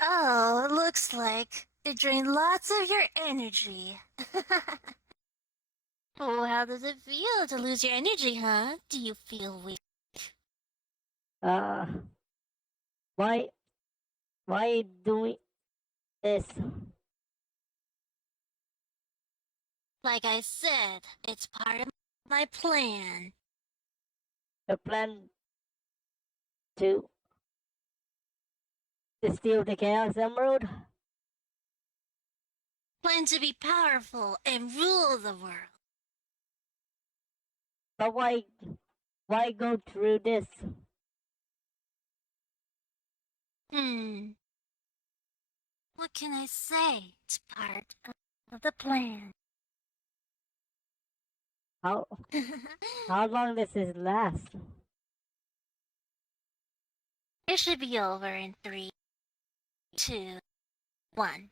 Oh, looks like it drained lots of your energy. Oh, how does it feel to lose your energy, huh? Do you feel weak? Uh, why, why you doing this? Like I said, it's part of my plan. The plan to steal the Chaos Emerald? Plan to be powerful and rule the world. But why go through this? Hmm. What can I say? It's part of the plan. How, how long does this last? It should be over in 3, 2, 1.